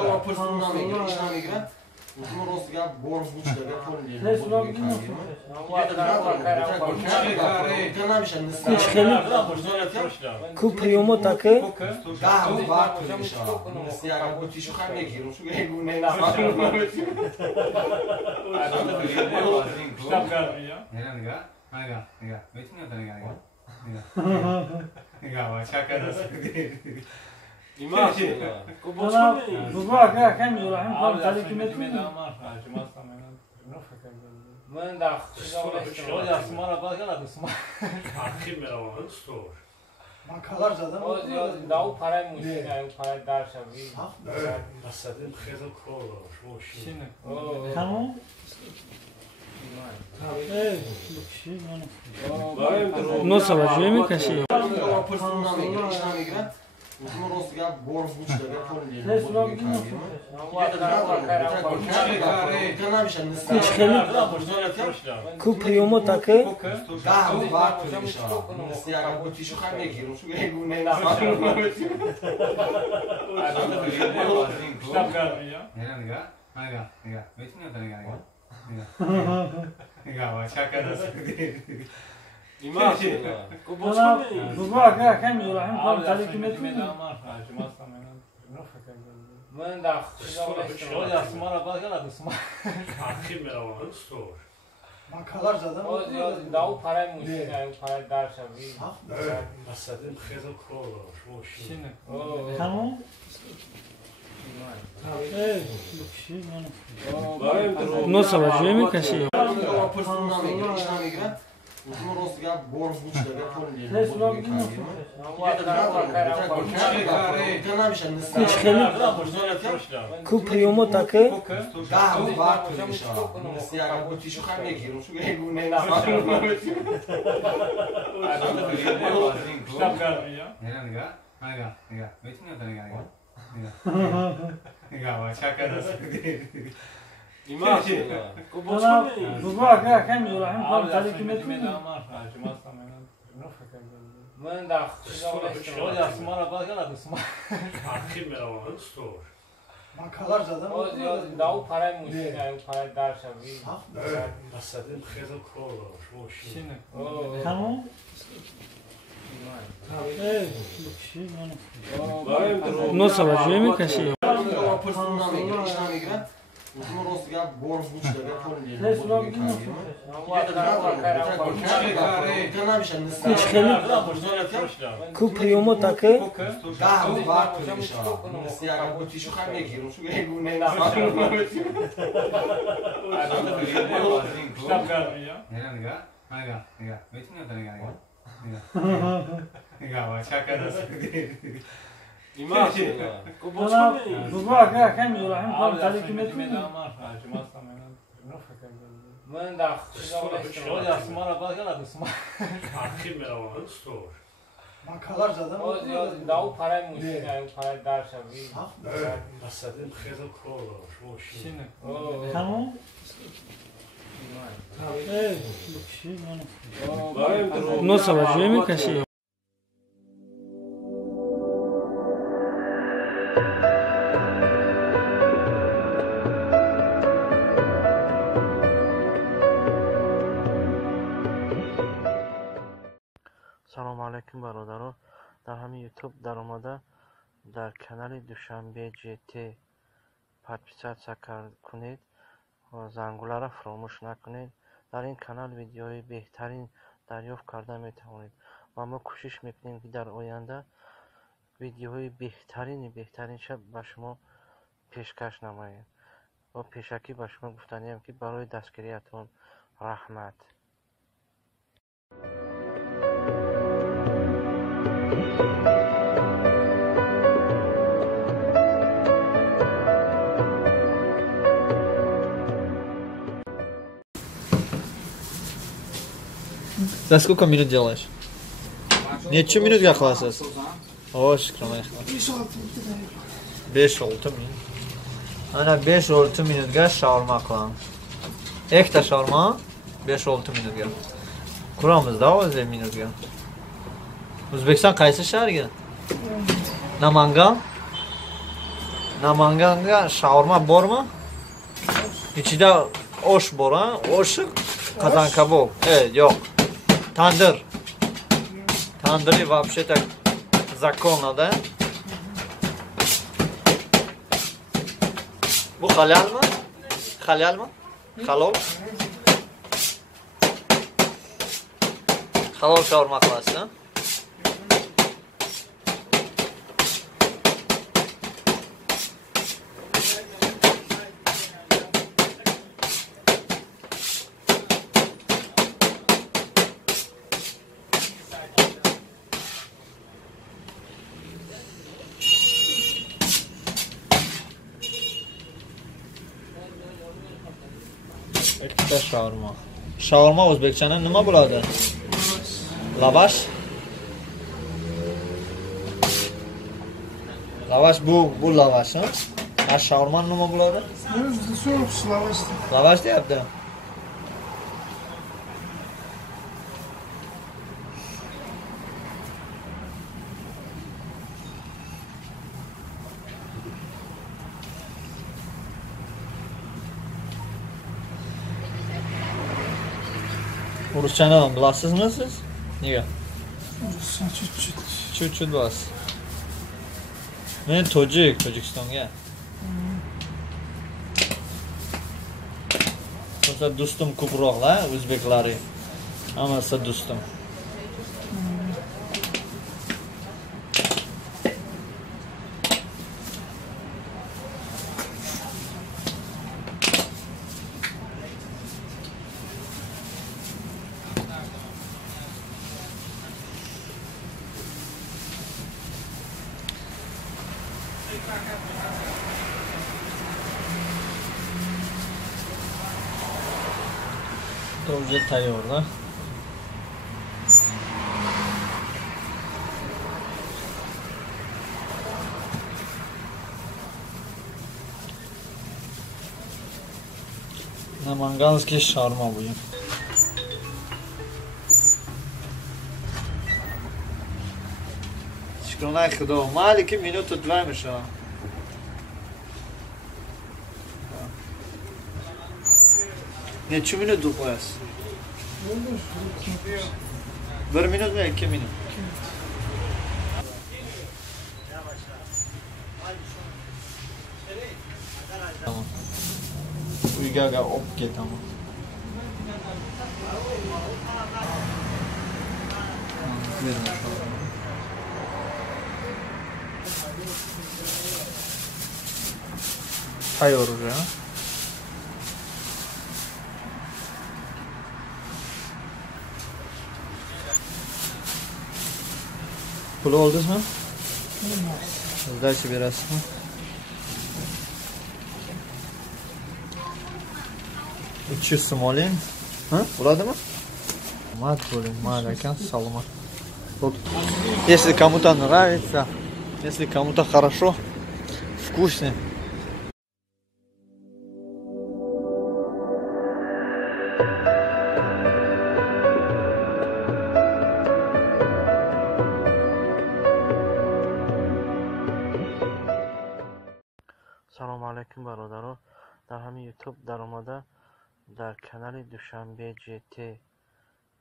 Ama pırsından megire, işten megire. Uzun rostiga borf buçlarga qo'llaydi. Ku priyomo taki. Makalar zaten. O davu parayı mı yani parayı derse bir. Basadım xezal kolo. Şimdi. Tamam. Nossa, mas vem me cachê. Uzun rostiga borf buçlarga qo'llaydi. Ku priyomo taki. Ben de Makalar zaten. o davu parayı mı yani parayı derse bir. Basadım xezal kolo. Şimdi. Tamam. Nossa, mas vem me cachê. Uzun rostiga borf buçlarga qo'llaydi. Ku priyomo taki. Ben de Makalar zaten. o davu parayı mı yani parayı derse bir. Basadım xezal kolo. Şimdi. Tamam. Nossa, mas vem me cachê. Uzun rostiga borf buçlarga qo'llaydi. Ku priyomo taki. Ben de Makalar zaten. o davu parayı mı yani parayı derse bir. Basadım xezal kolo. Şimdi. Tamam. Nossa, mas vem me cachê. سلام علیکم برادران. در همین یوتیوب در آمده در کانال دوشنبه GT подписаться کنید و زنگوله را فراموش نکنید. در این کانال ویدیوهای بهترین دریافت کرده می توانید و ما کوشش میکنیم که در آینده ویدیوهای بهترین شب به شما پیشکش نماییم و پیشکی به شما گفتنیم که برای دستگیریتون رحمت. За сколько минут делаешь? Нече минут как хвастаться? О, шикарно. 5-6 minut. Ana 5-6 minutga shaurma qilaman. Ikkita shaurma 5-6 minutga. Quramizda o'zi minutga. O'zbekiston qaysi shaharga? Namangan. Namanganda shaurma bormi? İçida osh bor, ha? Osh qozon kabob. Yo'q. Tandir. Tandiri вообще-то законно, да? Bu halalmi? Halalmi? Halol? Halol shaurma qilasiz, ha? Ikkita shaurma. Shaurma o'zbekchada nima bo'ladi? Lavash. Lavash bu lavash, ha? Ha, shaurma nima bo'ladi? Lavash deyapti. Ruschani bilasizmi siz? Nega? Chut-chut bilasiz. Men Tojikistonga. O'sha do'stim ko'proqlar, o'zbeklari. Hammasi do'stim. Уже tayyor, da. Namanganskiy shaurma bu. Shukronlar Xudo. Mayli 2 minut o'tmaymiz ha. Necha minut qo'yasiz? 1 minutmi, 2 minut? Tamam. Uyga olib ketaman. Tayyor уже, ha? Pulu oldingizmi? Sdача berasizmi? $300 oling. Ha? Bo'ladimi? Mat bo'ling, mayli ekan, salomat. Если кому-то нравится, если кому-то хорошо, вкусно. Assalomu alaykum barodaron. Dar hamин YouTube daromadda дар канали Душанбе GT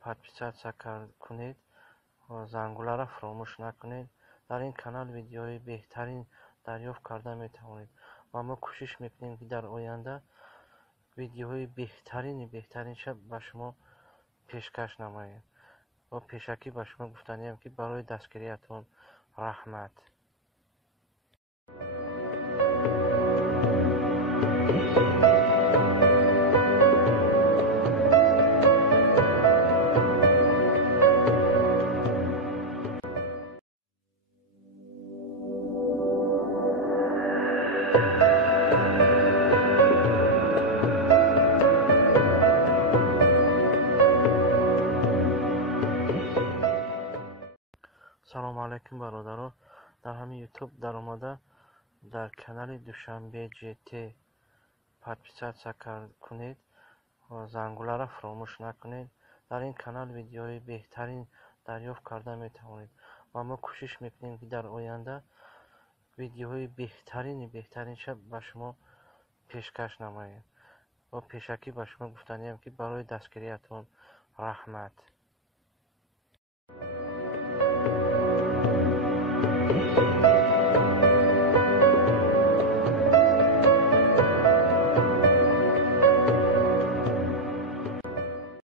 подписаться кунед ва зангуларо фаромӯш накунед. Дар ин канал видеои беҳтарин дарёфт карда метавонед ва мо кӯшиш мекунем ки дар оянда видеои беҳтаринша ба шумо пешкаш намоем. ва пешакӣ ба шумо гуфтанем ки барои дастгириятон раҳмат. Assalomu alaykum barodaron. Dar hamин YouTube daromadda дар канали Душанбе GT подписаться кунед ва зангуларо фаромӯш накунед. Дар ин канал видеои беҳтарин дарёфт карда метавонед ва мо кӯшиш мекунем ки дар оянда видеоҳои беҳтаринша ба шумо пешкаш намоем. ва пешакӣ ба шумо гуфтанем ки барои дастгириятон раҳмат.